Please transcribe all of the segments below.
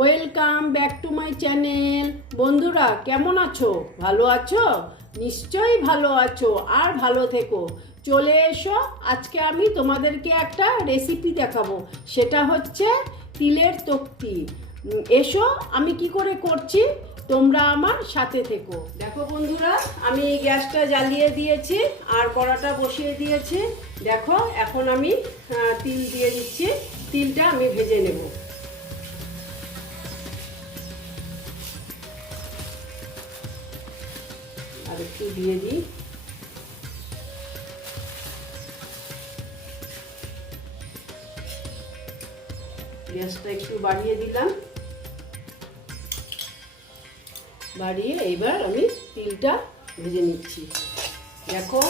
Welcome back to my channel বন্ধুরা, কেমন আছো? ভালো আছো? নিশ্চয়ই ভালো আছো আর ভালো থেকো। চলে এসো, আজকে আমি তোমাদেরকে একটা রেসিপি দেখাবো। সেটা হচ্ছে তিলের তক্তি। এসো, আমি কি করে করছি? তোমরা আমার সাথে থেকো। দেখো বন্ধুরা, আমি গ্যাসটা জ্বালিয়ে দিয়েছি আর কড়াটা বসিয়ে দিয়েছি। দেখো, এখন আমি তিল দিয়ে দিচ্ছি। তিলটা আমি ভেজে নেব। আর একটু দিয়ে দিই। গ্যাসটা একটু বাড়িয়ে দিলাম। বাড়িয়ে এইবার আমি তিলটা ভেজে নিচ্ছি। দেখো,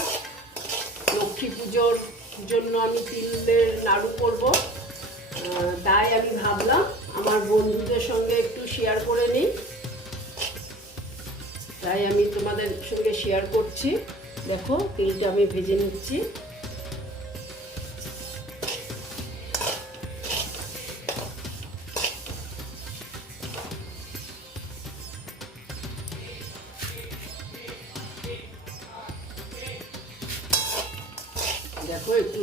লক্ষ্মী পুজোর জন্য আমি তিলের নাড়ু করব। তাই আমি ভাবলাম আমার বন্ধুদের সঙ্গে একটু শেয়ার করে নিই। তাই আমি তোমাদের সঙ্গে শেয়ার করছি। দেখো, তিলটা আমি ভেজে নিচ্ছি। দেখো, একটু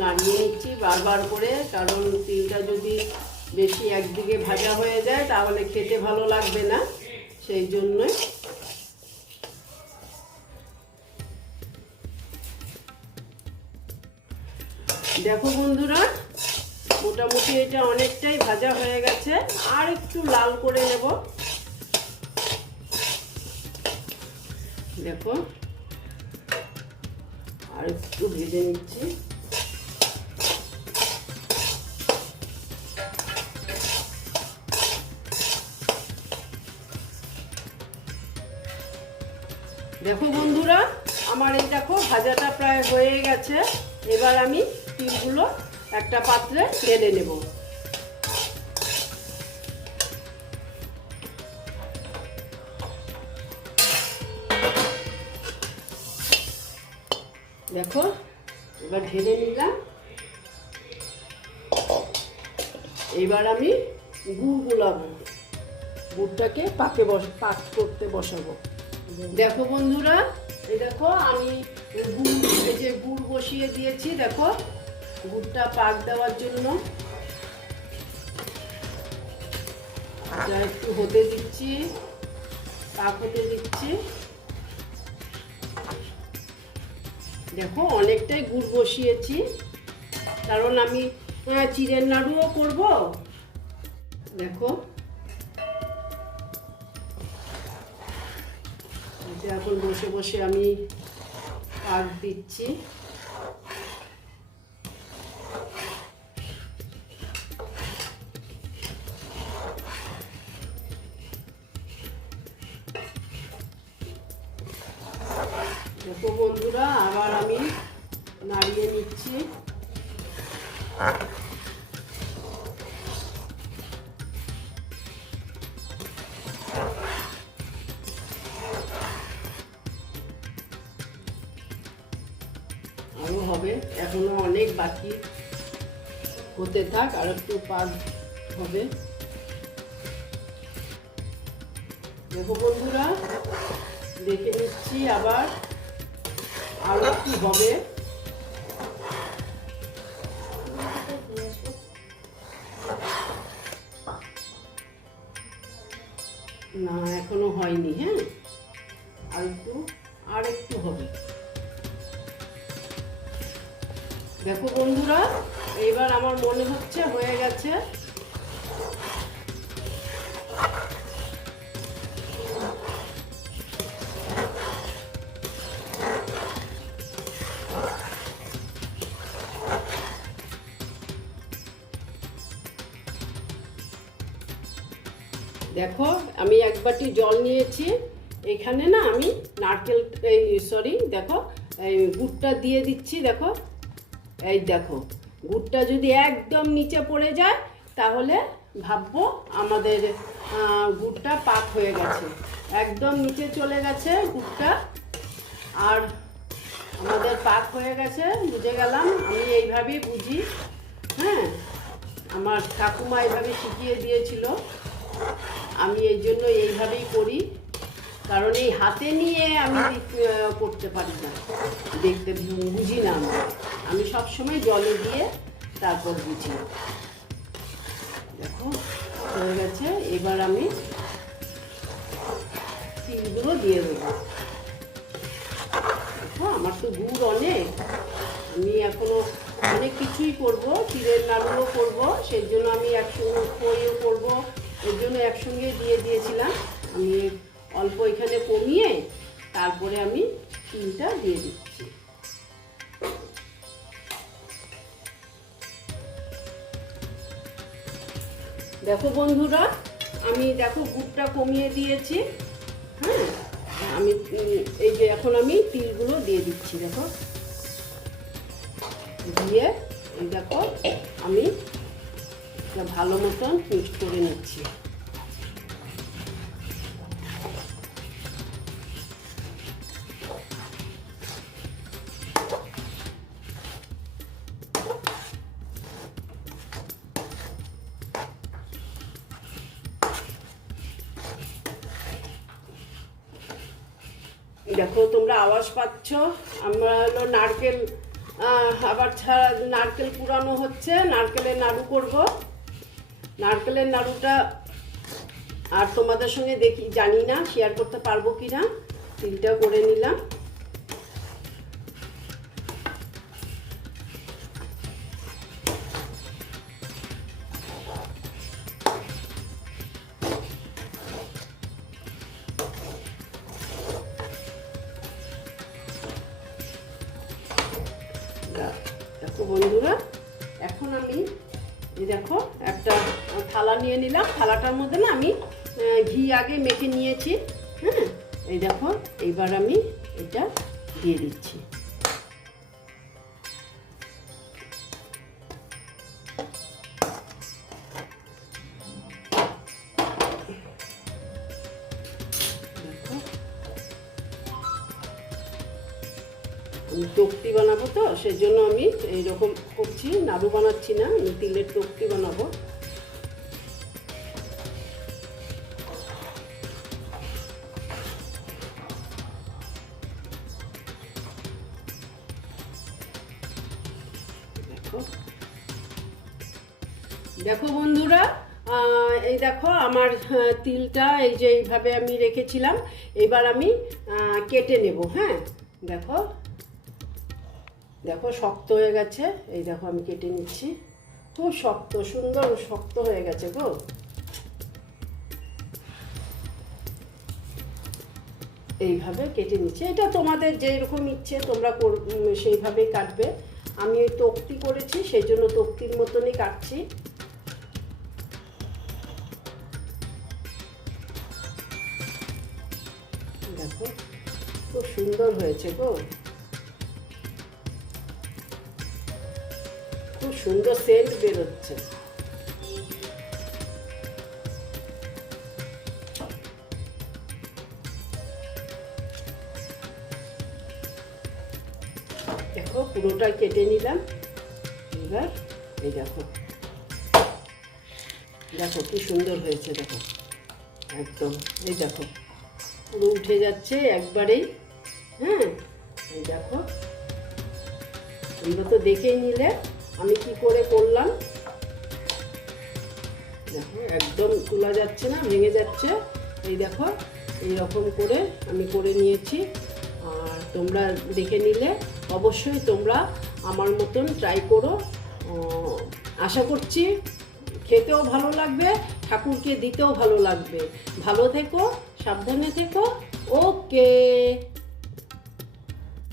নাড়িয়ে নিচ্ছি বারবার করে, কারণ তিলটা যদি বেশি একদিকে ভাজা হয়ে যায়, তাহলে খেতে ভালো লাগবে না, সেই জন্যই। দেখো বন্ধুরা, মোটামুটি এটা অনেকটাই ভাজা হয়ে গেছে। আর একটু লাল করে নেব। দেখো, আর একটু ভেজে নিচ্ছি। দেখো বন্ধুরা, আমার এই দেখো ভাজাটা প্রায় হয়ে গেছে। এবার আমি তিলগুলো একটা পাত্রে ঢেলে নেব। দেখো, এবার ঢেলে নিলাম। এবার আমি গুড় গুলাবো গুড়টাকে পাকে বস পাক করতে বসাবো। দেখো বন্ধুরা, এই দেখো আমি গুড়, এই যে গুড় বসিয়ে দিয়েছি, দেখো। গুড়টা পাক দেওয়ার জন্য যা একটু হতে দিচ্ছি, পাক হতে দিচ্ছি। দেখো, অনেকটাই গুড় বসিয়েছি। কারণ আমি চিড়ের নাড়ুও করব। দেখো। এখন বসে বসে আমি পাক দিচ্ছি। দেখো বন্ধুরা, আবার আমি নাড়িয়ে নিচ্ছি। আরও হবে, এখনও অনেক বাকি। হতে থাক, আর একটু পাক হবে। দেখো বন্ধুরা, দেখে নিচ্ছি আবার। আরও একটু হবে? না, এখনও হয়নি হ্যাঁ? আর একটু আর একটু হবে। দেখো বন্ধুরা, এইবার আমার মনে হচ্ছে হয়ে গেছে। দেখো, আমি এক বাটি জল নিয়েছি। এখানে না আমি নারকেল, এই সরি দেখো, এই গুড়টা দিয়ে দিচ্ছি, দেখো। এই দেখো, গুড়টা যদি একদম নিচে পড়ে যায়, তাহলে ভাববো আমাদের গুড়টা পাক হয়ে গেছে। একদম নিচে চলে গেছে গুড়টা। আর আমাদের পাক হয়ে গেছে, বুঝে গেলাম, আমি এইভাবেই বুঝি। হ্যাঁ আমার ঠাকুমা এইভাবে শিখিয়ে দিয়েছিল। আমি এই জন্য এইভাবেই করি, কারণ এই হাতে নিয়ে আমি করতে পারি না। দেখতে বুঝি না আমি। আমি সবসময় জলে দিয়ে তারপর বুঝি। দেখো, হয়ে গেছে। এবার আমি তিলগুলো দিয়ে দেবো। দেখো, আমার তো গুড় অনেক। আমি এখনও অনেক কিছুই করব, তিলের নাড়ুও করব সেই জন্য আমি একসঙ্গে খইও করব। এর জন্য একসঙ্গে দিয়ে দিয়েছিলাম। আমি অল্প এখানে কমিয়ে তারপরে আমি তিলটা দিয়ে দিচ্ছি। দেখো বন্ধুরা, আমি দেখো গুড়টা কমিয়ে দিয়েছি। হ্যাঁ আমি, এই যে এখন আমি তিলগুলো দিয়ে দিচ্ছি, দেখো। দিয়ে দেখো, আমি ভালো মতন মিক্সড করে নিচ্ছি। দেখো, তোমরা আওয়াজ পাচ্ছ। আমরা হলো নারকেল আবার ছাড়া নারকেল কুড়ানো হচ্ছে, নারকেলের নাড়ু করব। নারকেলের নাড়ুটা আর তোমাদের সঙ্গে দেখি, জানি না শেয়ার করতে পারব কি না তিলটা করে নিলাম। নিলাম, থালাটার মধ্যে না আমি ঘি আগে মেখে নিয়েছি হ্যাঁ? এই দেখো, এইবার আমি এটা দিয়ে দিচ্ছি। দেখো। বানাবো তো, সেজন্য আমি এইরকম করছি, নাড়ু বানাচ্ছি না, আমি তিলের টকটি বানাবো। দেখো। বন্ধুরা এই দেখো আমার তিলটা এই যে এইভাবে আমি রেখেছিলাম, এবার আমি কেটে নেব হ্যাঁ? দেখো। দেখো, শক্ত হয়ে গেছে। এই দেখো আমি কেটে নিচ্ছি। খুব শক্ত, সুন্দর শক্ত হয়ে গেছে গো। এইভাবে কেটে নিচ্ছি। এটা তোমাদের যেরকম ইচ্ছে, তোমরা সেইভাবেই কাটবে। আমি ওই তক্তি করেছি, সেই জন্য তক্তির মতনই কাটছি। দেখো, খুব সুন্দর হয়েছে গো। খুব সুন্দর সেন্ট বেরোচ্ছে। দেখো, পুরোটা কেটে নিলাম। এবার এই দেখো দেখো কি সুন্দর হয়েছে, দেখো। একদম, এই দেখো, পুরো উঠে যাচ্ছে একবারেই হ্যাঁ? এই দেখো, তোমরা তো দেখেই নিলে, আমি কি করে করলাম? দেখো, একদম তোলা যাচ্ছে না, ভেঙে যাচ্ছে। এই দেখো এই রকম করে আমি করে নিয়েছি। আর তোমরা দেখে নিলে অবশ্যই তোমরা আমার মতন ট্রাই করো। আশা করছি খেতেও ভালো লাগবে, ঠাকুরকে দিতেও ভালো লাগবে। ভালো থেকো, সাবধানে থেকো। ওকে